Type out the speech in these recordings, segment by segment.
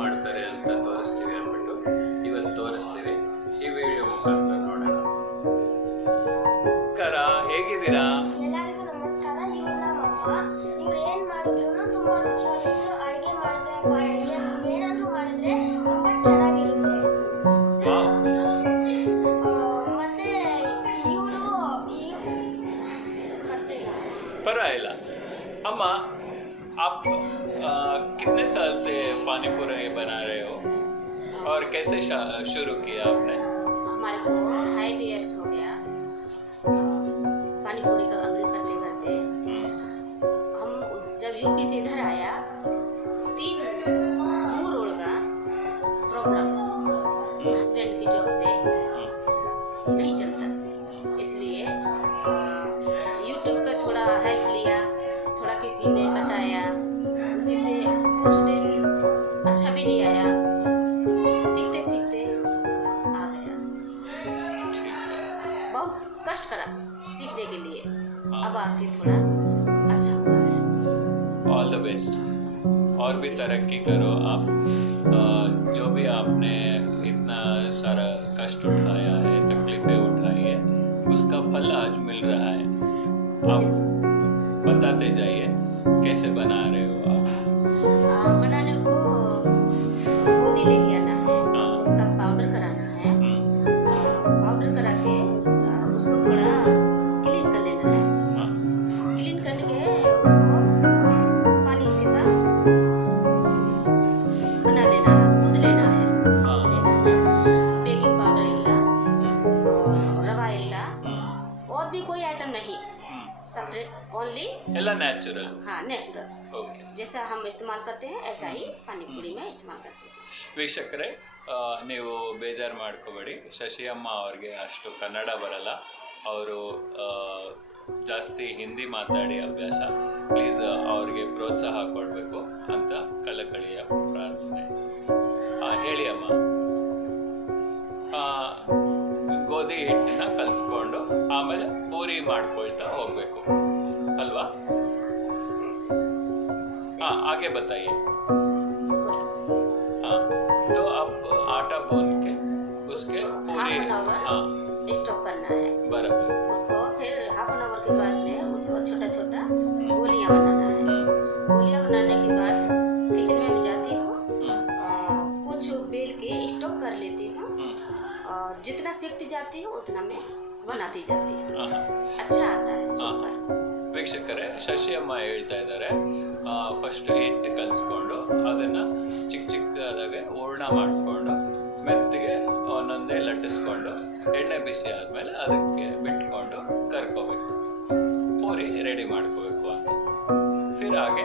ಮಾಡ್ತಾರೆ ಅಂತ ತೋರಿಸ್ತೀವಿ ಅಂದ್ಬಿಟ್ಟು ಇವತ್ತು ತೋರಿಸ್ತೀವಿ ಈ ವಿಡಿಯೋ ಮುಖಾಂತರ ನೋಡೋಣ. ನಮಸ್ಕಾರ, ಹೇಗಿದ್ದೀರಾ? ಎಲ್ಲರಿಗೂ ನಮಸ್ಕಾರ. ಇವ್ರು ನಮ್ಮಮ್ಮ. ಇವ್ರು ಏನು ಮಾಡಿದ್ರು ತುಂಬ ರುಚಿಯಾಗಿತ್ತು. ಅಡುಗೆ ಮಾಡಿದ್ರೆ ಏನಾದರೂ ಮಾಡಿದ್ರೆ ತುಂಬ ಚೆನ್ನಾಗಿರುತ್ತೆ. ಮತ್ತೆ ಇವರು परवाइला अम्मा, आप कितने साल से पानी पूरी बना रहे हो और कैसे शुरू किया आपने? हमारे को 5 इयर्स हो गया पानी पूरी का अमल करते करते। हम जब यूपी से इधर आया 3 मुंह रोड का प्रॉब्लम हस्बैंड की जॉब से नहीं चलता, इसलिए यूट्यूब पे थोड़ा हेल्प लिया, थोड़ा किसी ने बताया, उसी से कुछ दिन अच्छा भी नहीं आया, सीखते सीखते आ गया। बहुत कष्ट करा सीखने के लिए, अब आके थोड़ा अच्छा हुआ है। ऑल द बेस्ट, और भी तरक्की करो आप। जो भी आपने इतना सारा कष्ट उठाया है, तकलीफें उठाई है, उसका फल आज मिल रहा है। आप बताते जाइए कैसे बना रहे हो आप? बनाने को गोदी लेके आना है, उसका पाउडर कराना है, पाउडर करा के उसको थोड़ा क्लीन कर लेना है, क्लीन करने के उसको पानी के साथ बना देना है, गूंद लेना है, बेकिंग पाउडर इल्ला, रवा इल्ला, और भी कोई आइटम नहीं, सेपरेट ओनली ಎಲ್ಲ ನ್ಯಾಚುರಲ್. हाँ नेचुरल, ಓಕೆ. जैसा हम इस्तेमाल करते हैं ऐसा ही पानी पूरी में इस्तेमाल करते हैं। ವೀಕ್ಷಕರೇ, ನೀವು ಬೇಜಾರು ಮಾಡ್ಕೋಬೇಡಿ. ಶಶಿ ಅಮ್ಮ ಅವ್ರಿಗೆ ಅಷ್ಟು ಕನ್ನಡ ಬರಲ್ಲ, ಅವರು ಜಾಸ್ತಿ ಹಿಂದಿ ಮಾತಾಡಿ ಅಭ್ಯಾಸ. ಪ್ಲೀಸ್ ಅವ್ರಿಗೆ ಪ್ರೋತ್ಸಾಹ ಕೊಡಬೇಕು ಅಂತ ಕಳಕಳಿಯ ಪ್ರಾರ್ಥನೆ. ಹೇಳಿ ಅಮ್ಮ. ಗೋಧಿ ಹಿಟ್ಟನ್ನ ಕಲಿಸ್ಕೊಂಡು ಆಮೇಲೆ ಪೂರಿ ಮಾಡ್ಕೊಳ್ತಾ ಹೋಗಬೇಕು ಅಲ್ವಾ? हाँ, आगे बताइए. हाँ, तो आप आटा गूंद के उसके पूरी हाँ स्टॉक करना है, बराबर. उसको फिर हाफ एन आवर के बाद में उसको छोटा छोटा गोलियां बनाना है। गोलियां बनाने के बाद किचन में जाती हूँ, कुछ बेल के स्टॉक कर लेती हूँ, और जितना सीखती जाती हूँ उतना मैं बनाती जाती हूँ, अच्छा आता है सुपर. ವೀಕ್ಷಕರೇ, ಶಶಿ ಅಮ್ಮ ಹೇಳ್ತಾ ಇದ್ದಾರೆ, ಫಸ್ಟ್ ಹಿಟ್ಟು ಕಲಿಸ್ಕೊಂಡು ಅದನ್ನು ಚಿಕ್ಕ ಚಿಕ್ಕದಾಗೆ ಹೂರ್ಣ ಮಾಡಿಕೊಂಡು ಮೆತ್ತಿಗೆ ಒಂದೊಂದೇ ಲಟ್ಟಿಸ್ಕೊಂಡು ಎಣ್ಣೆ ಬಿಸಿ ಆದಮೇಲೆ ಅದಕ್ಕೆ ಬಿಟ್ಕೊಂಡು ಕರ್ಕೋಬೇಕು, ಪೂರಿ ರೆಡಿ ಮಾಡ್ಕೋಬೇಕು ಅಂತ. फिर आगे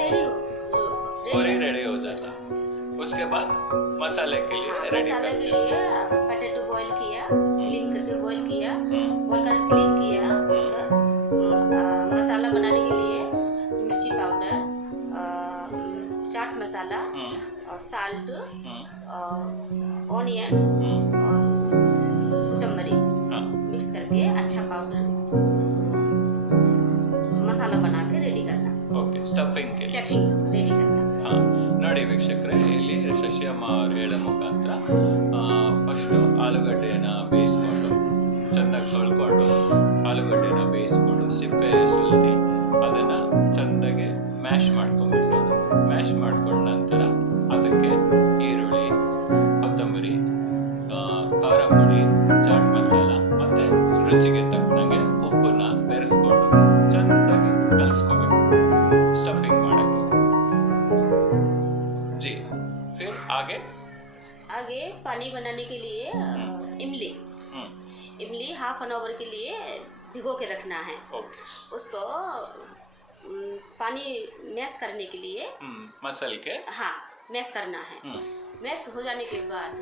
रेडी पूरी रेडी हो जाता. उसके बाद मसाले के लिए मसाले के लिए पोटैटो बॉईल किया, क्लीन करके बॉईल किया, बॉईल करके क्लीन किया, उसका मसाला बनाने के लिए मिर्ची पाउडर, चाट मसाला और साल्ट, ऑनियन और कोतंबरी मिक्स करके अच्छा पाउडर मसाला बना के रेडी करना. ओके, स्टफिंग के लिए रेडी करना. हाँ, ನೋಡಿ ವೀಕ್ಷಕರೇ, ಇಲ್ಲಿ ಶಶಿ ಅಮ್ಮ ಅವ್ರು ಹೇಳೋ ಮುಖಾಂತರ ಫಸ್ಟು ಆಲೂಗಡ್ಡೆನ ಬೇಯಿಸ್ಕೊಂಡು ಚೆಂದಾಗಿ ತೊಳ್ಕೊಂಡು ಆಲೂಗಡ್ಡೆನ ಬೇಯಿಸ್ಕೊಂಡು ಸಿಪ್ಪೆ ಸುಲಿದು ಅದನ್ನು ಚೆಂದಾಗಿ ಮ್ಯಾಶ್ ಮಾಡ್ಕೊಂಡ್ಬಿಟ್ಟು ಮ್ಯಾಶ್ ಮಾಡ್ಕೊಂಡ ನಂತರ ಅದಕ್ಕೆ ಈರುಳ್ಳಿ, ಕೊತ್ತಂಬರಿ, ಖಾರ ಪುಡಿ, ಚಾಟ್ ಮಸಾಲ ಮತ್ತು ರುಚಿಗೆ ತಕ್ಕನಾಗೆ ಉಪ್ಪನ್ನ ಬೆರೆಸ್ಕೊಂಡು ಚೆಂದಾಗಿ ಕಲಿಸ್ಕೋಬೇಕು ಸ್ಟಫಿಂಗ್ ಮಾಡೋಕ್ಕೆ. जी, फिर आगे पानी बनाने के लिए इमली हाफ एन आवर के लिए भिगो के रखना है. उसको पानी मैश करने के लिए मसल के हाँ मैश करना है. मैश हो जाने के बाद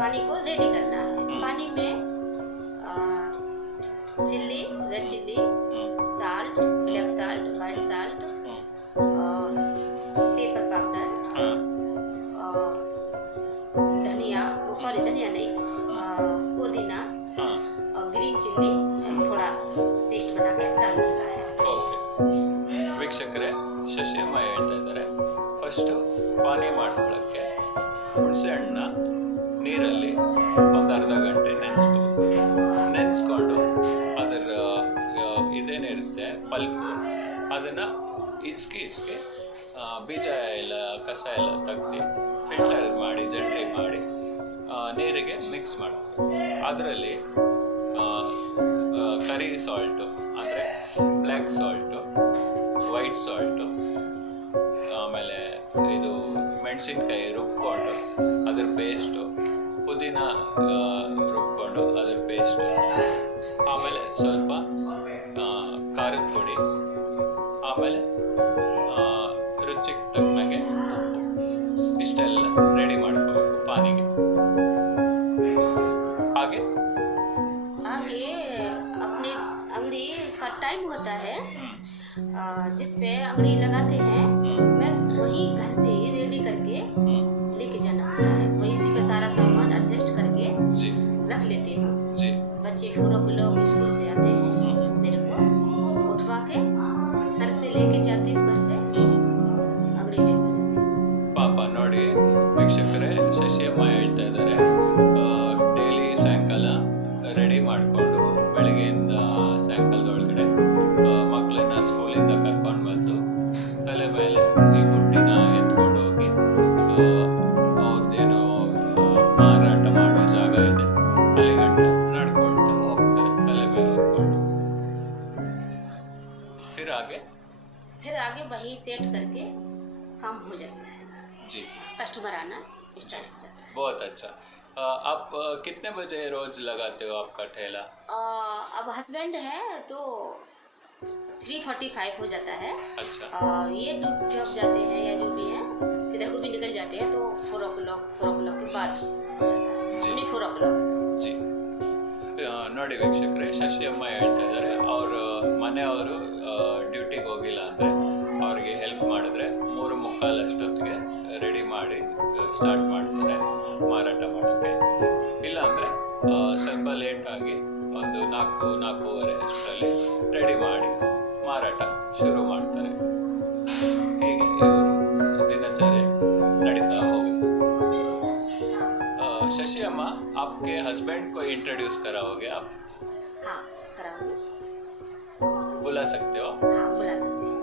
पानी को रेडी करना है. पानी में chilli, red chilli, salt, black salt, white salt, pepper powder, धनिया नहीं, पुदीना और ग्रीन चिल्ली थोड़ा पेस्ट बना के डालने का है. ಓಕೆ. ವೀಕ್ಷಕರೇ, ಶಶಿ ಅಮ್ಮ ಹೇಳ್ತಾ ಇದ್ದಾರೆ, ಫಸ್ಟು ಪಾನೀಯ ಮಾಡ್ಕೊಳ್ಳೋಕ್ಕೆ ಹುಣಸೆ ಹಣ್ಣನ್ನ ನೀರಲ್ಲಿ ಒಂದು ಅರ್ಧ ಗಂಟೆ ನೆನೆಸ್ಕೊಂಡು ಅದರ ಇದೇನಿರುತ್ತೆ ಪಲ್ಪು ಅದನ್ನು ಇಚ್ಕೆ ಬೀಜ ಎಲ್ಲ ಕಸ ಎಲ್ಲ ತೆಗ್ದು ಫಿಲ್ಟರ್ ಮಾಡಿ ಜಂಡ್ರಿ ಮಾಡಿ ನೀರಿಗೆ ಮಿಕ್ಸ್ ಮಾಡ್ತೀವಿ. ಅದರಲ್ಲಿ ಕರಿ ಸಾಲ್ಟು ಅಂದರೆ ಬ್ಲ್ಯಾಕ್ ಸಾಲ್ಟು, ವೈಟ್ ಸಾಲ್ಟು, ಆಮೇಲೆ ಇದು ಮೆಣಸಿನ್ಕಾಯಿ ರುಬ್ಕೊಂಡು ಅದ್ರ ಪೇಸ್ಟು, ಪುದೀನ ರುಬ್ಕೊಂಡು ಅದ್ರ ಪೇಸ್ಟು, ಆಮೇಲೆ ಸ್ವಲ್ಪ ಖಾರದ ಪುಡಿ, ಆಮೇಲೆ ರುಚಿಗೆ ತಕ್ಕನಾಗೆ ಉಪ್ಪು, ಇಷ್ಟೆಲ್ಲ ರೆಡಿ ಮಾಡ್ಕೋಬೇಕು ಪಾನಿಗೆ. आगे अपने अंगड़ी का टाइम होता है जिस पे अंगड़ी लगाते हैं, मैं वही घर से ही रेडी करके लेके जाना होता है। वही उसी पे सारा सामान एडजस्ट करके जी रख लेती हूँ। जी बच्चे पूरा लोग स्कूल से आते हैं, मेरे को उठवा के सर से लेके जाती हूँ घर पे अंगड़ी लेके। ಪಾಪ ನೋಡಿ ವೀಕ್ಷಕರೇ, ಶಶಿಯಮ್ಮ ಹೇಳ್ತಾ ಇದ್ದಾರೆ ಡೈಲಿ ಸಾಯಂಕಾಲ ರೆಡಿ ಮಾಡಿಕೊಂಡು ಬೆಳಗ್ಗೆಯಿಂದ ಸಾಯಂಕಾಲದೊಳಗಡೆ ಮಕ್ಕಳನ್ನ ಸ್ಕೂಲಿಂದ ಕರ್ಕೊಂಡು ಬಂದು ತಲೆ ಮೇಲೆ ಈ ಬುಟ್ಟಿನ ಎತ್ಕೊಂಡು ಹೋಗಿ ಅವ್ರದ್ದೇನೋ ಮಾರಾಟ ಮಾಡೋ ಜಾಗ ಇದೆ ಅಲ್ಲಿ ಗಂಟ ನಡ್ಕೊಂಡು ಹೋಗ್ತಾರೆ ತಲೆ ಮೇಲೆ ಹೊತ್ಕೊಂಡು. फिर आगे वही सेट करके काम हो जाता है, जी कस्टमर आना स्टार्ट हो जाता है। बहुत अच्छा। आप कितने बजे रोज लगाते हो आपका ठेला? अब हस्बैंड है तो 3:45 हो जाता है। अच्छा ये जॉब जाते हैं या जो भी है किधर को भी निकल जाते हैं तो 4 o'clock के बाद हो जाता है, जी। 4 o'clock। ಜಿ ನೋಡಿ ವೀಕ್ಷಕರೇ, ಶಶಿಯಮ್ಮ ಹೇಳ್ತಾ ಇದ್ದಾರೆ ಅವ್ರ ಮನೆಯವರು ಡ್ಯೂಟಿಗೆ ಹೋಗಿಲ್ಲ ಅಂದರೆ ಅವ್ರಿಗೆ ಹೆಲ್ಪ್ ಮಾಡಿದ್ರೆ 3:45 ಅಷ್ಟೊತ್ತಿಗೆ ರೆಡಿ ಮಾಡಿ ಸ್ಟಾರ್ಟ್ ಮಾಡ್ತಾರೆ ಮಾರಾಟ ಮಾಡೋಕ್ಕೆ. ಇಲ್ಲಾಂದರೆ ಸ್ವಲ್ಪ ಲೇಟಾಗಿ ಒಂದು 4-4:15 ಅಷ್ಟರಲ್ಲಿ ರೆಡಿ ಮಾಡಿ ಮಾರಾಟ ಶುರು ಮಾಡ್ತಾರೆ. ಹೀಗೆ ಇವರು ದಿನಚರಿ ನಡೀತಾ ಹೋಗುತ್ತೆ. शशि अम्मा, आपके हस्बैंड को इंट्रोड्यूस कराओगे आप? हाँ कराऊंगी। बुला सकते हो? हाँ बुला सकते हैं।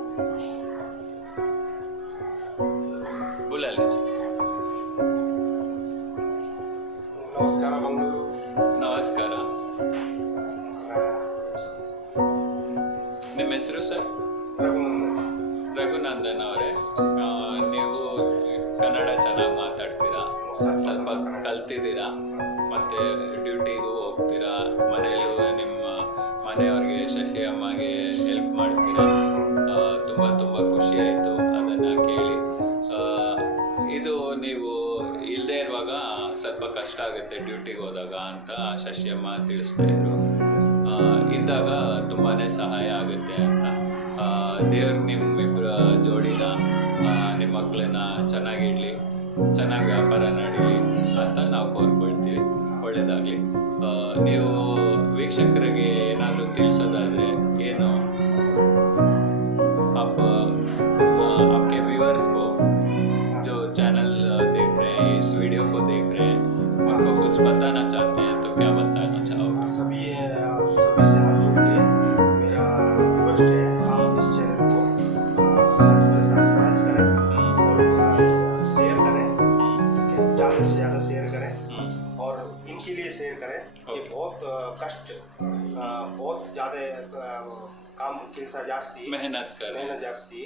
बुला लीजिए। ನಮಸ್ಕಾರ ಮಂಗಳೂರು. ನಮಸ್ಕಾರ. ನಿಮ್ಮ ಹೆಸರು ಸರ್? ರಘುನಂದನ್. ರಘುನಂದನ್ ಅವರೇ, ನೀವು ಕನ್ನಡ ಚೆನ್ನಾಗಿ ಮಾತಾಡ್ತೀರಾ, ಸ್ವಲ್ಪ ಕಲ್ತಿದ್ದೀರಾ, ಮತ್ತು ಡ್ಯೂಟಿಗೂ ಹೋಗ್ತೀರಾ, ಮನೆಯಲ್ಲೂ ನಿಮ್ಮ ಮನೆಯವ್ರಿಗೆ ಶಶಿ ಅಮ್ಮಗೆ ಹೆಲ್ಪ್ ಮಾಡ್ತೀರಾ. ತುಂಬ ಖುಷಿ ಆಯಿತು ಅದನ್ನು ಕೇಳಿ. ಇದು ನೀವು ಇಲ್ಲದೆ ಇರುವಾಗ ಸ್ವಲ್ಪ ಕಷ್ಟ ಆಗುತ್ತೆ ಡ್ಯೂಟಿಗೆ ಹೋದಾಗ ಅಂತ ಶಶಿ ಅಮ್ಮ ತಿಳಿಸ್ತಾ ಇದ್ರು. ಇದ್ದಾಗ ತುಂಬಾ ಸಹಾಯ ಆಗುತ್ತೆ ಅಂತ. ದೇವ್ರಿಗೆ ನಿಮ್ಮಿಬ್ಬರ ಜೋಡಿನ ನಿಮ್ಮ ಮಕ್ಕಳನ್ನ ಚೆನ್ನಾಗಿಡ್ಲಿ, ಚೆನ್ನಾಗಿ ವ್ಯಾಪಾರ ನಡೀಲಿ ಅಂತ ನಾವು ಕೋರ್ಕೊಳ್ತೀವಿ. ಒಳ್ಳೆಯದಾಗಲಿ. ನೀವು ವೀಕ್ಷಕರಿಗೆ ಏನಾದರೂ ತಿಳಿಸೋದಾದರೆ ಏನು? आपके व्यूअर्स को जो चैनल देख रहे हैं, इस वीडियो को देख रहे हैं, उनको कुछ बताना चाहते हैं तो क्या बताना चाहोगे? सभी से हाथ जोड़ के मेरा रिक्वेस्ट है, आप इस चैनल को सब्सक्राइब करें, फॉलो शेयर करें, ज़्यादा से ज़्यादा शेयर करें और इनके लिए शेयर करें। ये बहुत कष्ट, बहुत ज़्यादा काम ಕೆಲಸ ಜಾಸ್ತಿ, मेहनत कर ಜಾಸ್ತಿ,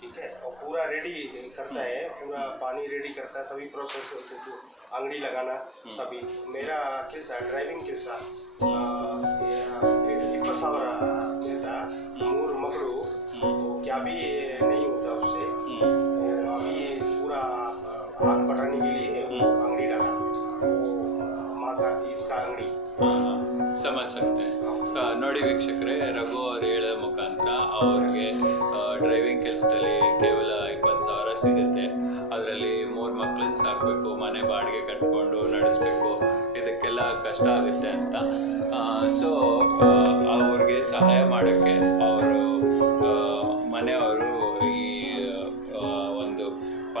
ठीक है। और पूरा रेडी करता है, पूरा पानी रेडी करता है, सभी प्रोसेस, अंगड़ी लगाना सभी। मेरा ಕೆಲಸ ಡ್ರೈವಿಂಗ್ ಕೆಲಸ, 20,000 मिलता, 3 मकड़ू, क्या भी नहीं होता उससे। अभी पूरा हाथ पटाने के लिए अंगड़ी डाला, माँ का इसका अंगड़ी। समझ सकते हैं. ನೋಡಿ ವೀಕ್ಷಕರೇ, ರಘು ಅವ್ರು ಹೇಳೋ ಮುಖಾಂತರ ಅವ್ರಿಗೆ ಡ್ರೈವಿಂಗ್ ಕೆಲಸದಲ್ಲಿ ಕೇವಲ 20,000 ಸಿಗುತ್ತೆ. ಅದರಲ್ಲಿ 3 ಮಕ್ಕಳನ್ನ ಸಾಕಬೇಕು, ಮನೆ ಬಾಡಿಗೆ ಕಟ್ಕೊಂಡು ನಡೆಸಬೇಕು, ಇದಕ್ಕೆಲ್ಲ ಕಷ್ಟ ಆಗುತ್ತೆ ಅಂತ. ಸೊ ಅವ್ರಿಗೆ ಸಹಾಯ ಮಾಡೋಕ್ಕೆ ಅವರು ಮನೆಯವರು ಈ ಒಂದು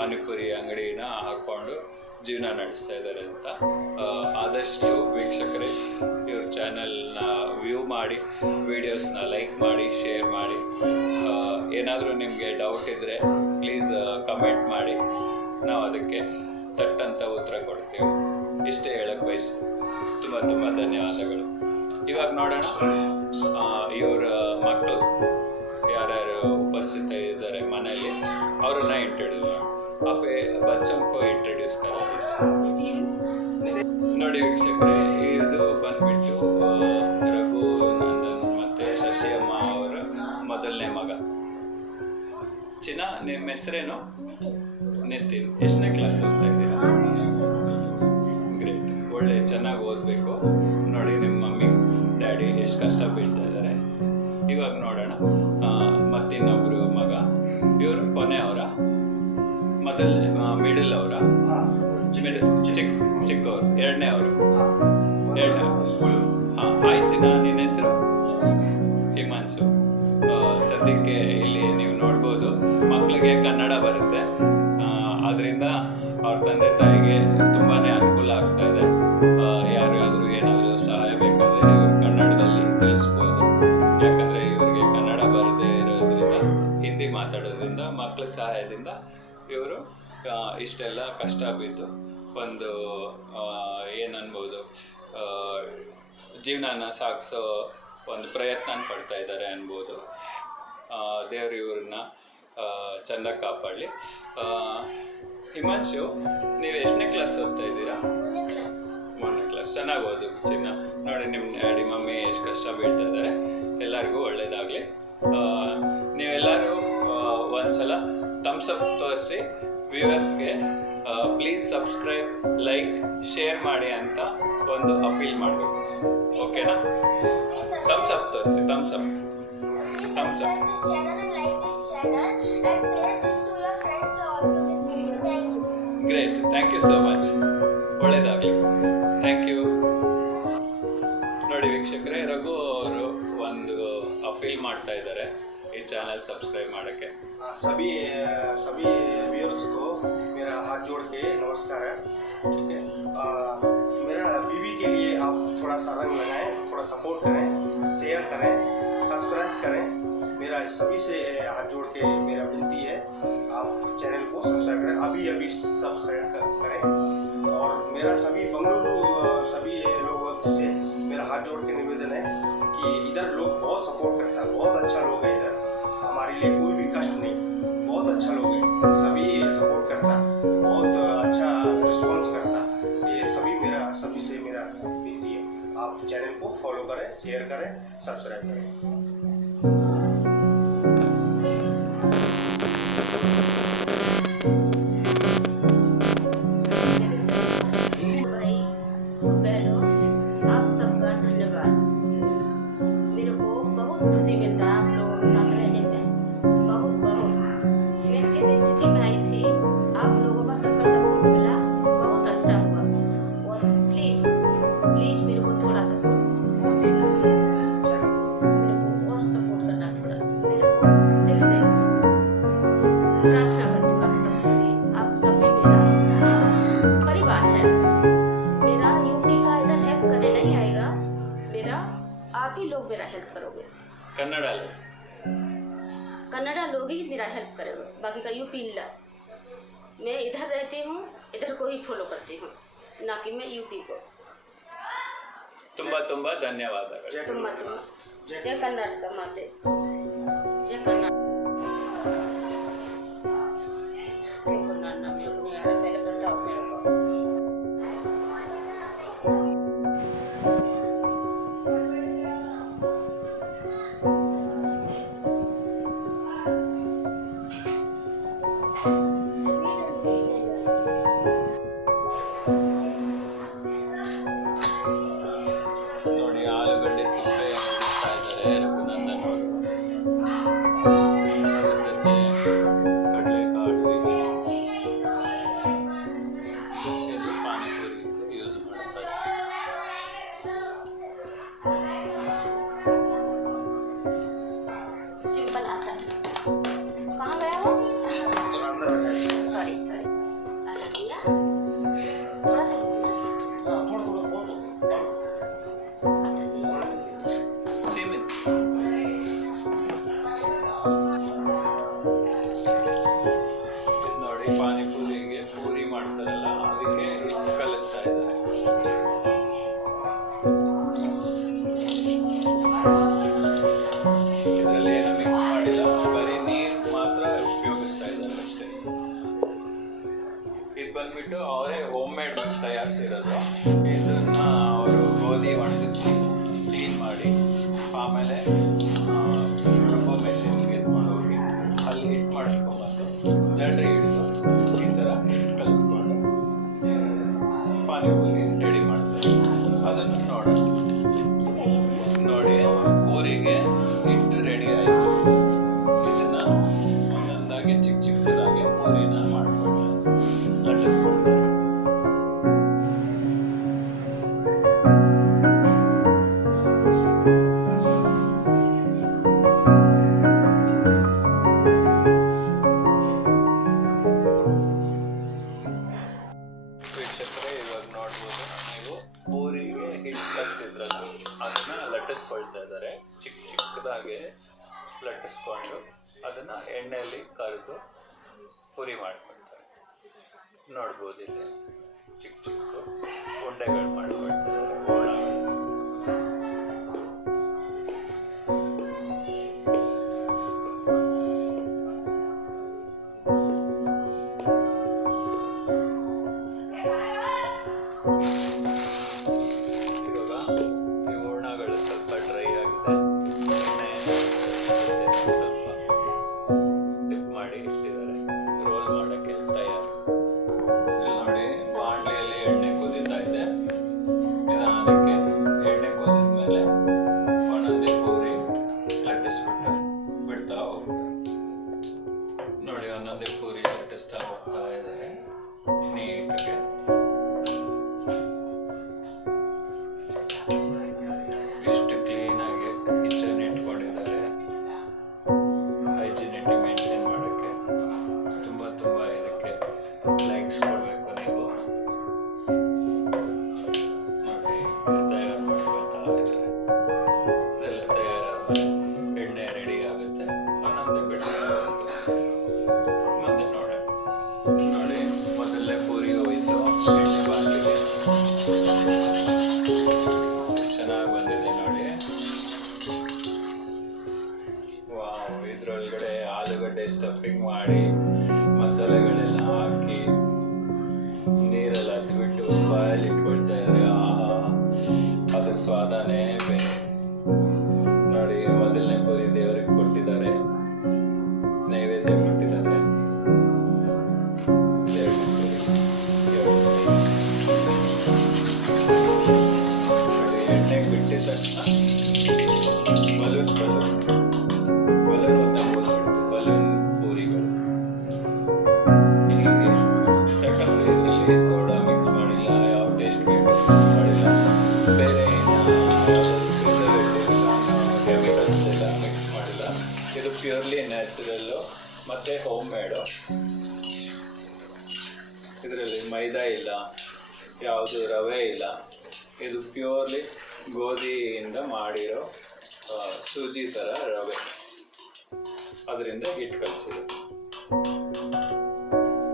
ಪಾನಿಪುರಿ ಅಂಗಡಿನ ಹಾಕ್ಕೊಂಡು ಜೀವನ ನಡೆಸ್ತಾ ಇದ್ದಾರೆ ಅಂತ. ಆದಷ್ಟು ವೀಕ್ಷಕರೇ ಇವ್ರ ಚಾನಲ್ನ ವ್ಯೂ ಮಾಡಿ, ವೀಡಿಯೋಸ್ನ ಲೈಕ್ ಮಾಡಿ, ಶೇರ್ ಮಾಡಿ. ಏನಾದರೂ ನಿಮಗೆ ಡೌಟ್ ಇದ್ದರೆ ಪ್ಲೀಸ್ ಕಮೆಂಟ್ ಮಾಡಿ, ನಾವು ಅದಕ್ಕೆ ತಟ್ಟಂಥ ಉತ್ತರ ಕೊಡ್ತೀವಿ. ಇಷ್ಟೇ ಹೇಳಕ್ಕೆ ಬಯಸು. ತುಂಬ ತುಂಬ ಧನ್ಯವಾದಗಳು. ಇವಾಗ ನೋಡೋಣ ಇವ್ರ ಮಕ್ಕಳು ಯಾರ್ಯಾರು ಉಪಸ್ಥಿತ ಇದ್ದಾರೆ ಮನೆಯಲ್ಲಿ ಅವ್ರನ್ನ ಇಂಟ್ರೊಡ್ಯೂಸ್ ಮಾಡಿ. आप बच्चों को इंट्रोड्यूस करा ನೋಡಿ ವೀಕ್ಷಕರೇ, ಇದು ಬಂದ್ಬಿಟ್ಟು ರಘು ನಂದನ್ ಮತ್ತು ಶಶಿಯಮ್ಮ ಅವರ ಮೊದಲನೇ ಮಗ. ಚಿನ್ನ, ನಿಮ್ಮ ಹೆಸರೇನು? ನಿತಿನ್. ಎಷ್ಟನೇ ಕ್ಲಾಸ್ ಓದ್ತಾ ಇದ್ದೀರಾ? ಗ್ರೇಟ್, ಒಳ್ಳೆ ಚೆನ್ನಾಗಿ ಓದಬೇಕು. ನೋಡಿ ನಿಮ್ಮ ಮಮ್ಮಿ ಡ್ಯಾಡಿ ಎಷ್ಟು ಕಷ್ಟ ಬೀಳ್ತಾ ಇದ್ದಾರೆ. ಇವಾಗ ನೋಡೋಣ ಮತ್ತಿನ್ನೊಬ್ಬರು ಮಗ. ಇವರು ಕೊನೆಯವರ? ಮಿಡಲ್ ಅವರ? ಚಿಕ್ಕವರು, ಎರಡನೇ ಅವರು. ಸ್ಕೂಲ್. ಆಯ್ಚಿನ, ನಿನ್ನ ಹೆಸರು? ಹಿಮಾಂಶು. ಸದ್ಯಕ್ಕೆ ಇಲ್ಲಿ ನೀವು ನೋಡ್ಬೋದು ಮಕ್ಕಳಿಗೆ ಕನ್ನಡ ಬರುತ್ತೆ. ಅದರಿಂದ ಅವ್ರ ತಂದೆ ತಾಯಿಗೆ ತುಂಬಾ ಅನುಕೂಲ ಆಗ್ತಾ ಇದೆ. ಯಾರಿಗಾದರೂ ಏನಾದರೂ ಸಹಾಯ ಬೇಕಾದರೆ ಇವರು ಕನ್ನಡದಲ್ಲಿ ತಿಳಿಸ್ಬೋದು. ಯಾಕಂದರೆ ಇವರಿಗೆ ಕನ್ನಡ ಬರದೇ ಇರೋದ್ರಿಂದ, ಹಿಂದಿ ಮಾತಾಡೋದ್ರಿಂದ ಮಕ್ಕಳ ಸಹಾಯದಿಂದ ಇವರು ಇಷ್ಟೆಲ್ಲ ಕಷ್ಟ ಬಿದ್ದು ಒಂದು ಏನನ್ಬೋದು ಜೀವನನ ಸಾಗಿಸೋ ಒಂದು ಪ್ರಯತ್ನ ಪಡ್ತಾ ಇದ್ದಾರೆ ಅನ್ಬೋದು. ದೇವರು ಇವ್ರನ್ನ ಚೆಂದ ಕಾಪಾಡಲಿ. ಹಿಮಾಂಶು, ನೀವು ಎಷ್ಟನೇ ಕ್ಲಾಸ್ ಓದ್ತಾ ಇದ್ದೀರಾ? 1ನೇ ಕ್ಲಾಸ್. ಚೆನ್ನಾಗಿ ಓದು ಚಿನ್ನ. ನೋಡಿ ನಿಮ್ಮ ಡ್ಯಾಡಿ ಮಮ್ಮಿ ಎಷ್ಟು ಕಷ್ಟ ಬೀಳ್ತಾ ಇದ್ದಾರೆ. ಎಲ್ಲರಿಗೂ ಒಳ್ಳೇದಾಗಲಿ. ನೀವೆಲ್ಲರೂ ಒಂದ್ಸಲ ಥಮ್ಸ್ ಅಪ್ ತೋರಿಸಿ ವ್ಯೂವರ್ಸ್ಗೆ ಪ್ಲೀಸ್ ಸಬ್ಸ್ಕ್ರೈಬ್, ಲೈಕ್, ಶೇರ್ ಮಾಡಿ ಅಂತ ಒಂದು ಅಪೀಲ್ ಮಾಡಬೇಕು. ಓಕೆನಾ? ಥಮ್ಸ್ ಅಪ್ ತೋರಿಸಿ. Thumbs up. Subscribe this channel and like this channel and share this to your friends also this video. Thank you. Great, thank you so much. ಒಳ್ಳೇದಾಗಲಿ. Thank you. ನೋಡಿ ವೀಕ್ಷಕರೇ, ರಘು ಅವರು ಒಂದು ಅಪೀಲ್ ಮಾಡ್ತಾ ಇದ್ದಾರೆ ಈ ಚಾನಲ್ सब्सक्राइब ಮಾಡೋಕ್ಕೆ. सभी व्यूअर्स को मेरा हाथ जोड़ के नमस्कार है. ठीक है, मेरा बीवी के लिए आप थोड़ा सा रंग लगाएं, थोड़ा सपोर्ट करें, शेयर करें, सब्सक्राइब करें. मेरा सभी से हाथ जोड़ के मेरा विनती है, आप चैनल को सब्सक्राइब करें, अभी सब्सक्राइब करें. और मेरा सभी बंगलुरु सभी लोगों से मेरा हाथ जोड़ के निवेदन है कि इधर लोग बहुत सपोर्ट करता है, बहुत अच्छा लोग है इधर, हमारे लिए कोई भी कष्ट नहीं, बहुत अच्छा लोग है, सभी सपोर्ट करता, बहुत अच्छा रिस्पॉन्स करता. ये सभी से मेरा विनती है, आप चैनल को फॉलो करें, शेयर करें, सब्सक्राइब करें. भाई बहनों, आप सबका धन्यवाद. मेरे को बहुत खुशी मिलता है आप लोगों के साथ रहने में. बहुत मैं किस स्थिति में आई थी, आप लोगों का सबका सपोर्ट मिला, बहुत अच्छा हुआ. और प्लीज मेरे को थोड़ा सपोर्ट देना, मेरे को और सपोर्ट करना थोड़ा. मेरे को दिल से प्रार्थना करती हूँ आप सबके लिए. आप सभी मेरा परिवार है. मेरा यूपी का इधर हेल्प करने नहीं आएगा, मेरा आप ही लोग मेरा हेल्प करोगे. कन्नड़ा लोग ही मेरा हेल्प करेगा, बाकी का यूपी ला. मैं इधर रहती हूँ, इधर को ही फॉलो करती हूँ, ना कि मैं यूपी को. ತುಂಬ ಧನ್ಯವಾದಗಳು. ತುಂಬ ಜಯ ಕರ್ನಾಟಕ ಮಾತೆ, ಜಯ ಕರ್ನಾಟಕ. पहले बताओ मेरे को. ನೋಡಿ ಆಲೂಗಡ್ಡೆ ಸಿಪ್ಪೆ ಬಿಡಿಸ್ತಾ ಇದ್ದಾರೆ ರಘುನಂದನ್ ಅವರು. ಅದ್ರ ಜೊತೆ ಕಡಲೆಕಾಳು ಇದು ಪಾನಿಪುರಿ ಯೂಸ್ ಮಾಡ್ತಾರೆ. सिंपल आता है. कहाँ गया हो? अंदर ಇದು ನೋಡಿ ಪಾನಿಪುರಿಗೆ ಪೂರಿ ಮಾಡ್ತಾರಲ್ಲ ಅದಕ್ಕೆ ಹಿಟ್ಟು ಕಲಿಸ್ತಾ ಇದ್ದಾರೆ. ಇದರಲ್ಲಿ ಏನು ಮಿಕ್ಸ್ ಮಾಡಿಲ್ಲ, ಬರೀ ನೀರು ಮಾತ್ರ ಉಪಯೋಗಿಸ್ತಾ ಇದ್ದಾರೆ ಅಷ್ಟೇ. ಇದು ಬಂದ್ಬಿಟ್ಟು ಅವರೇ ಹೋಮ್ ಮೇಡ್ ತಯಾರಿಸಿರೋದು. ಇದನ್ನ ಅವರು ಗೋಧಿ ಒಣಗಿಸಿ ಕ್ಲೀನ್ ಮಾಡಿ ಆಮೇಲೆ ರುಬ್ಬೋ ಮೆಷಿನ್ಗೆ ಎತ್ಕೊಂಡು ಹೋಗಿ ಅಲ್ಲಿ ಹಿಟ್ಟು ಮಾಡಿಸ್ಕೊಂಡ್ಬಂದು ಜಲ್ರಿ ಹಿಡಿದು ಈ ಥರ ಕಲಿಸ್ಕೊಂಡು ಪಾನಿಪುರಿ ರೆಡಿ ಮಾಡ್ತಾರೆ. ಅದನ್ನು ನೋಡೋಣ. ನೋಡಿ ಪೂರಿಗೆ ಹಿಟ್ಟು ರೆಡಿ ಆಯಿತು. ಇದನ್ನು ಒಂದೊಂದಾಗಿ ಚಿಕ್ಕ ಚಿಕ್ಕದಾಗಿ ಪೂರಿನ ಮಾಡ್ಕೊಂಡು ಲಟ್ಟಿಸ್ಕೊಳ್ತಾರೆ. ವೀಕ್ಷಕರೇ, ಇವಾಗ ನೋಡ್ಬೋದು ನೀವು ಪೂರಿಗೆ ಹಿಟ್ಟು ಕಲಿಸಿದ್ರಲ್ಲ ಅದನ್ನ ಲಟ್ಟಿಸ್ಕೊಳ್ತಾ ಇದ್ದಾರೆ. ಚಿಕ್ಕ ಚಿಕ್ಕದಾಗಿ ಲಟ್ಟಿಸ್ಕೊಂಡು ಅದನ್ನು ಎಣ್ಣೆಯಲ್ಲಿ ಕರೆದು ಪೂರಿ ಮಾಡ್ಕೊಳ್ತಾರೆ. ನೋಡ್ಬೋದು ಇಲ್ಲಿ ಚಿಕ್ಕ ಚಿಕ್ಕ ಉಂಡೆಗಳು ಮಾಡ್ಕೊಳ್ತಾ ಇದ್ದಾರೆ. ಇವಾಗ ಈ ಹೂರ್ಣಗಳು ಸ್ವಲ್ಪ ಡ್ರೈ ಆಗಿದೆ. ಎಣ್ಣೆ ಸ್ವಲ್ಪ ಡಿಪ್ ಮಾಡಿ ಇಟ್ಟಿದ್ದಾರೆ. ರೋಲ್ ಮಾಡೋಕ್ಕೆ ತಯಾರು. ಇಲ್ಲಿ ನೋಡಿ ಬಾಣಲೆಯಲ್ಲಿ ಎಣ್ಣೆ ಕುದೀತಾ ಇದೆ. ನಿಧಾನಕ್ಕೆ ಎಣ್ಣೆ ಕುದಿದ ಮೇಲೆ ಒಂದೊಂದೇ ಪೂರಿ ಲಟ್ಟಿಸ್ಬಿಟ್ಟು ಬಿಡ್ತಾ ಹೋಗ್ತಾರೆ. ನೋಡಿ ಒಂದೊಂದೇ ಪೂರಿ ಲಟ್ಟಿಸ್ತಾ ಹೋಗ್ತಾ ಇದ್ದಾರೆ ನೀಟಾಗಿ. ಇಷ್ಟು ಕ್ಲೀನಾಗಿ ಕಿಚನ್ ಇಟ್ಕೊಂಡಿದ್ದಾರೆ. ಹೈಜಿನಿಟಿ ಮೇಂಟೈನ್ ಮಾಡೋಕ್ಕೆ ತುಂಬ ಇದಕ್ಕೆ ಲೈಕ್ಸ್ ಕೊಡಬೇಕು ನೀವು. ನೋಡಿ ತಯಾರು ಮಾಡ್ಕೊಳ್ತಾ ಇದ್ದಾರೆ. ಇದೆಲ್ಲ ತಯಾರಾದ್ಮೇಲೆ ಎಣ್ಣೆ ರೆಡಿ ಆಗುತ್ತೆ. ಒಂದೊಂದೇ ಬಿಡ್ತಾ ಮುಂದೆ ನೋಡೋಣ. ನೋಡಿ ಮೊದಲನೇ ಪೂರಿ ಹೋಯಿತು ಎಣ್ಣೆ ಬಾಂಡಿಗೆ. ಚೆನ್ನಾಗಿ ಬಂದಿದೆ ನೋಡಿ. ವಾವ್, ಇದ್ರೊಳಗಡೆ ಆಲೂಗಡ್ಡೆ ಸ್ಟಫಿಂಗ್ ಮಾಡಿ ಮಸಾಲೆಗಳೆಲ್ಲ ಹಾಕಿ ನೀರೆಲ್ಲ ಹತ್ಬಿಟ್ಟು ಬಾಯಲ್ಲಿ ಇಟ್ಕೊಳ್ತಾ ಇದ್ದಾರೆ. ಆಹಾ, ಅದ್ರ ಸ್ವಾದನೇ ಬೇರೆ. ನೋಡಿ ಮೊದಲನೇ ಪೂರಿ ದೇವರಿಗೆ ಕೊಟ್ಟಿದ್ದಾರೆ, ನೈವೇದ್ಯ ಕೊಟ್ಟಿದ್ದಾರೆ. ಎಣ್ಣೆಗೆ ಬಿಟ್ಟಿದ ತಕ್ಷಣ ಬಲೂನ್ ಅಂತ ಹೋಗ್ಬಿಟ್ಟು ಬಲೂನ್ ಪೂರಿಗಳು. ಹೀಗೆ ಯಾಕಂದ್ರೆ ಇದರಲ್ಲಿ ಸೋಡಾ ಮಿಕ್ಸ್ ಮಾಡಿಲ್ಲ, ಯಾವ ಟೇಸ್ಟ್ ಮಾಡಿಲ್ಲ, ಬೇರೆ ಕೆಮಿಕಲ್ಸ್ ಎಲ್ಲ ಮಿಕ್ಸ್ ಮಾಡಿಲ್ಲ. ಇದು ಪ್ಯೂರ್ಲಿ ನ್ಯಾಚುರಲ್ಲು ಮತ್ತು ಹೋಮ್ ಮೇಡು. ಇದರಲ್ಲಿ ಮೈದಾ ಇಲ್ಲ, ಯಾವುದು ರವೆ ಇಲ್ಲ. ಇದು ಪ್ಯೂರ್ಲಿ ಗೋಧಿಯಿಂದ ಮಾಡಿರೋ ಸೂಜಿ ಥರ ರವೆ, ಅದರಿಂದ ಹಿಟ್ಟು ಕಲಿಸಿದೆ.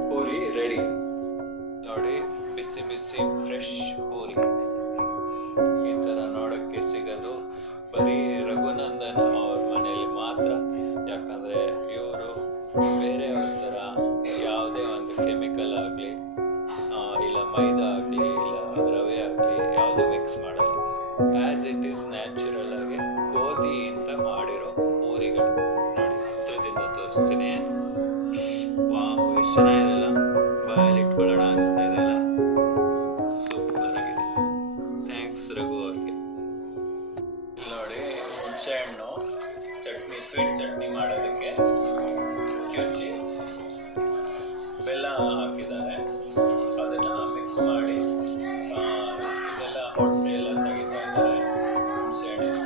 ಪೂರಿ ರೆಡಿ. ನೋಡಿ ಬಿಸಿ ಬಿಸಿ ಫ್ರೆಶ್ ಪೂರಿ. ಈ ಥರ ನೋಡೋಕ್ಕೆ ಸಿಗೋದು ಬರೀ ರಘುನಂದನ್ ಅವ್ರ ಮನೆಯಲ್ಲಿ ಮಾತ್ರ. ಯಾಕಂದರೆ ಇವರು ಬೇರೆಯವ್ರ ಥರ ಯಾವುದೇ ಒಂದು ಕೆಮಿಕಲ್ ಆಗಲಿ ಇಲ್ಲ ಮೈದಾ ಆಗಲಿ ಇಲ್ಲ ರವೆ ಆಗಲಿ ಯಾವುದು ಮಿಕ್ಸ್ ಮಾಡಲ್ಲ. ಆ್ಯಸ್ ಇಟ್ ಈಸ್ ನ್ಯಾಚುರಲ್ ಆಗಿ ಗೋಧಿಯಿಂದ ಮಾಡಿರೋ ಪೂರಿಗಳು. ನೋಡಿ ಹತ್ರದಿಂದ ತೋರಿಸ್ತೀನಿ. ವಾವ್, ಎಷ್ಟು ಚೆನ್ನಾಗಿದೆಲ್ಲ. ಬಾಯಲ್ಲಿ ಇಟ್ಕೊಳ್ಳೋಣ ಅನಿಸ್ತಾ ಇದೆಯಲ್ಲ. ಸೂಪರ್ ಆಗಿದೆ. ಥ್ಯಾಂಕ್ಸ್ ರಘು ಅವ್ರಿಗೆ. ನೋಡಿ ಹುಣಸೆ ಹಣ್ಣು ಚಟ್ನಿ, ಸ್ವೀಟ್ ಚಟ್ನಿ ಮಾಡೋದಕ್ಕೆ ಕಿವುಚಿ ಬೆಲ್ಲ ಹಾಕಿದ್ದಾರೆ. ಅದನ್ನು ಮಿಕ್ಸ್ ಮಾಡಿ ಇದೆಲ್ಲ ಹೊಟ್ಟೆ ಎಲ್ಲ ತೆಗಿತಾ ಇದ್ದಾರೆ. ಹುಣಸೆ ಹಣ್ಣು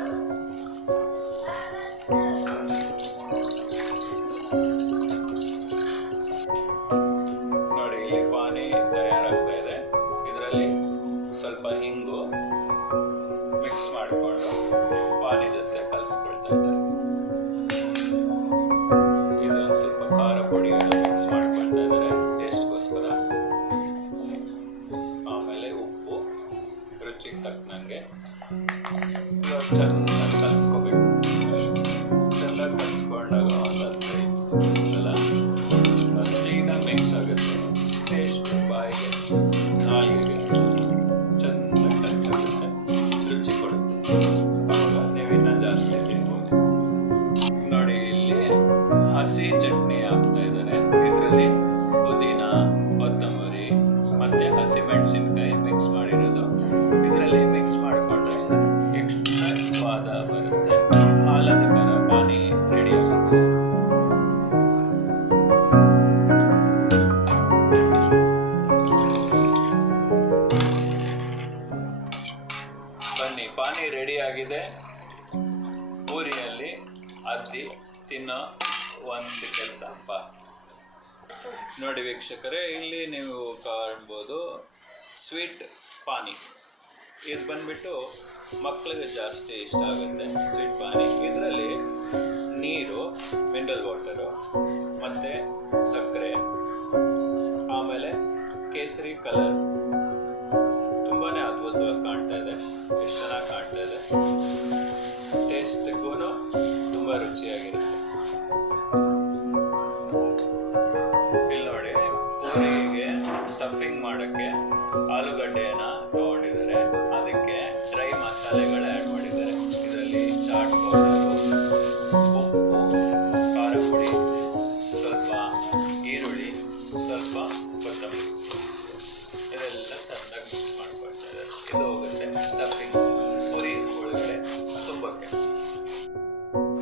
ಪುಡಿಯನ್ನು ಮಿಕ್ಸ್ ಮಾಡ್ಕೊಳ್ತಾ ಇದ್ದಾರೆ ಟೇಸ್ಟ್ಗೋಸ್ಕರ. ಆಮೇಲೆ ಉಪ್ಪು ರುಚಿಗೆ ತಕ್ಕನಂಗೆ. ಇವಾಗ ಚೆನ್ನಾಗಿ ಕಲಿಸ್ಕೋಬೇಕು. ಚೆನ್ನಾಗಿ ಕಲಿಸ್ಕೊಂಡಾಗ ಒಂದು 15 ಸಲ ಕ್ಲೀನಾಗಿ ಮಿಕ್ಸ್ ಆಗುತ್ತೆ. ಟೇಸ್ಟ್ ಬಾಯಿಗೆ ನಾಲಿಗೆಗೆ ಚೆನ್ನಾಗಿ ಟಚ್ ಆಗುತ್ತೆ, ರುಚಿ ಕೊಡುತ್ತೆ. ಅವಾಗ ನೀವು ಇನ್ನೂ ಜಾಸ್ತಿ ತಿನ್ಬೋದು. ನೋಡಿ, ಇಲ್ಲಿ ಹಸಿ ಚಟ್ನಿ ಹಾಕ್ತಾ ಇದ್ದಾರೆ. ಇದರಲ್ಲಿ ಪುದೀನ, ಕೊತ್ತಂಬರಿ ಮತ್ತು ಹಸಿಮೆಣಸಿನ್ಕಾಯಿ ಮಿಕ್ಸ್ ಮಾಡಿರೋದು. ಇದರಲ್ಲಿ ಮಿಕ್ಸ್ ಮಾಡಿಕೊಂಡ್ರೆ ಎಕ್ಸ್ಟ್ರಾ ಸ್ವಾದ ಬರುತ್ತೆ. ಆಹ್ಲಾದಕರ ಪಾನಿ ರೆಡಿ ಆಗುತ್ತೆ. ಬನ್ನಿ, ಪಾನಿ ರೆಡಿ ಆಗಿದೆ. ಪೂರಿಯಲ್ಲಿ ಅದ್ದಿ ತಿನ್ನೋ ಒಂದು ಕೆಲಸ. ನೋಡಿ ವೀಕ್ಷಕರೇ, ಇಲ್ಲಿ ನೀವು ಕಾಣ್ಬೋದು ಸ್ವೀಟ್ ಪಾನಿ. ಇದು ಬಂದ್ಬಿಟ್ಟು ಮಕ್ಕಳಿಗೆ ಜಾಸ್ತಿ ಇಷ್ಟ ಆಗುತ್ತೆ ಸ್ವೀಟ್ ಪಾನಿ. ಇದರಲ್ಲಿ ನೀರು, ಮಿನರಲ್ ವಾಟರು ಮತ್ತು ಸಕ್ಕರೆ, ಆಮೇಲೆ ಕೇಸರಿ ಕಲರ್. ತುಂಬಾ ಅದ್ಭುತವಾಗಿ ಕಾಣ್ತಾ ಇದೆ. ಎಷ್ಟು ಚೆನ್ನಾಗಿ ಕಾಣ್ತಾ ಇದೆ. ಟೇಸ್ಟ್ಗೂ ತುಂಬ ರುಚಿಯಾಗಿರುತ್ತೆ. ಇಲ್ಲಿ ನೋಡಿ, ಪೂರಿಗೆ ಸ್ಟಫಿಂಗ್ ಮಾಡೋಕ್ಕೆ ಆಲೂಗಡ್ಡೆಯನ್ನು ತಗೊಂಡಿದ್ದಾರೆ. ಅದಕ್ಕೆ ಡ್ರೈ ಮಸಾಲೆಗಳು ಆ್ಯಡ್ ಮಾಡಿದ್ದಾರೆ. ಇದರಲ್ಲಿ ಚಾಟ್ ಪೌಡರು, ಉಪ್ಪು, ಖಾರ ಪುಡಿ, ಸ್ವಲ್ಪ ಈರುಳ್ಳಿ, ಸ್ವಲ್ಪ ಕೊತ್ತಂಬರಿ, ಇದೆಲ್ಲ ಚೆನ್ನಾಗಿ ಮಿಕ್ಸ್ ಮಾಡ್ಕೊಳ್ತಾ ಇದ್ದಾರೆ. ಇದು ಹೋಗುತ್ತೆ ಸ್ಟಫಿಂಗ್ ಪೂರಿ ಒಳಗಡೆ ತುಂಬಕ್ಕೆ.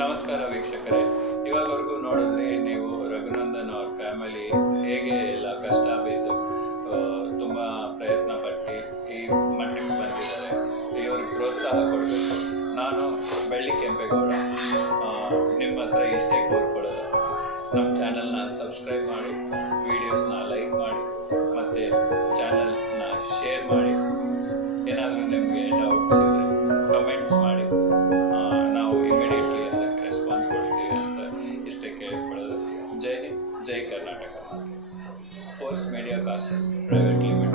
ನಮಸ್ಕಾರ ವೀಕ್ಷಕರೇ, ಇವಾಗವರೆಗೂ ನೋಡಿದ್ರಿ ನೀವು ರಘುನಂದನ್ ಅವ್ರ ಫ್ಯಾಮಿಲಿ ಹೇಗೆ ಎಲ್ಲ ಕಷ್ಟ ಬಿದ್ದು ತುಂಬ ಪ್ರಯತ್ನ ಪಟ್ಟು ಈ ಮಟ್ಟಿಗೆ ಬಂದಿದ್ದಾರೆ. ಇವ್ರಿಗೆ ಪ್ರೋತ್ಸಾಹ ಕೊಡಬೇಕು. ನಾನು ಬೆಳ್ಳಿ ಕೆಂಪೇಗೌಡ ನಿಮ್ಮ ಹತ್ರ ಇಷ್ಟೇ ಕೋರ್ಕೊಳ್ಳೋದು. ನಮ್ಮ ಚಾನಲ್ನ ಸಬ್ಸ್ಕ್ರೈಬ್ ಮಾಡಿ, ವೀಡಿಯೋಸ್ನ ಲೈಕ್ ಮಾಡಿ, ಮತ್ತು ಚಾನಲ್ನ ಶೇರ್ ಮಾಡಿ. ಏನಾದರೂ ನಿಮಗೆ ಡೌಟ್ಸ್ ಇದ್ದರೆ ಕಮೆಂಟ್ಸ್ ಮಾಡಿ. ನಾವು ಇಮಿಡಿಯೇಟ್ಲಿ ಅದಕ್ಕೆ ರೆಸ್ಪಾನ್ಸ್ ಕೊಡ್ತೀವಿ ಅಂತ ಇಷ್ಟೇ ಕೇಳ್ಕೊಳ್ಳೋದು. ಜೈ ಹಿಂದ್, ಜೈ Karnataka. Force media cast private limited.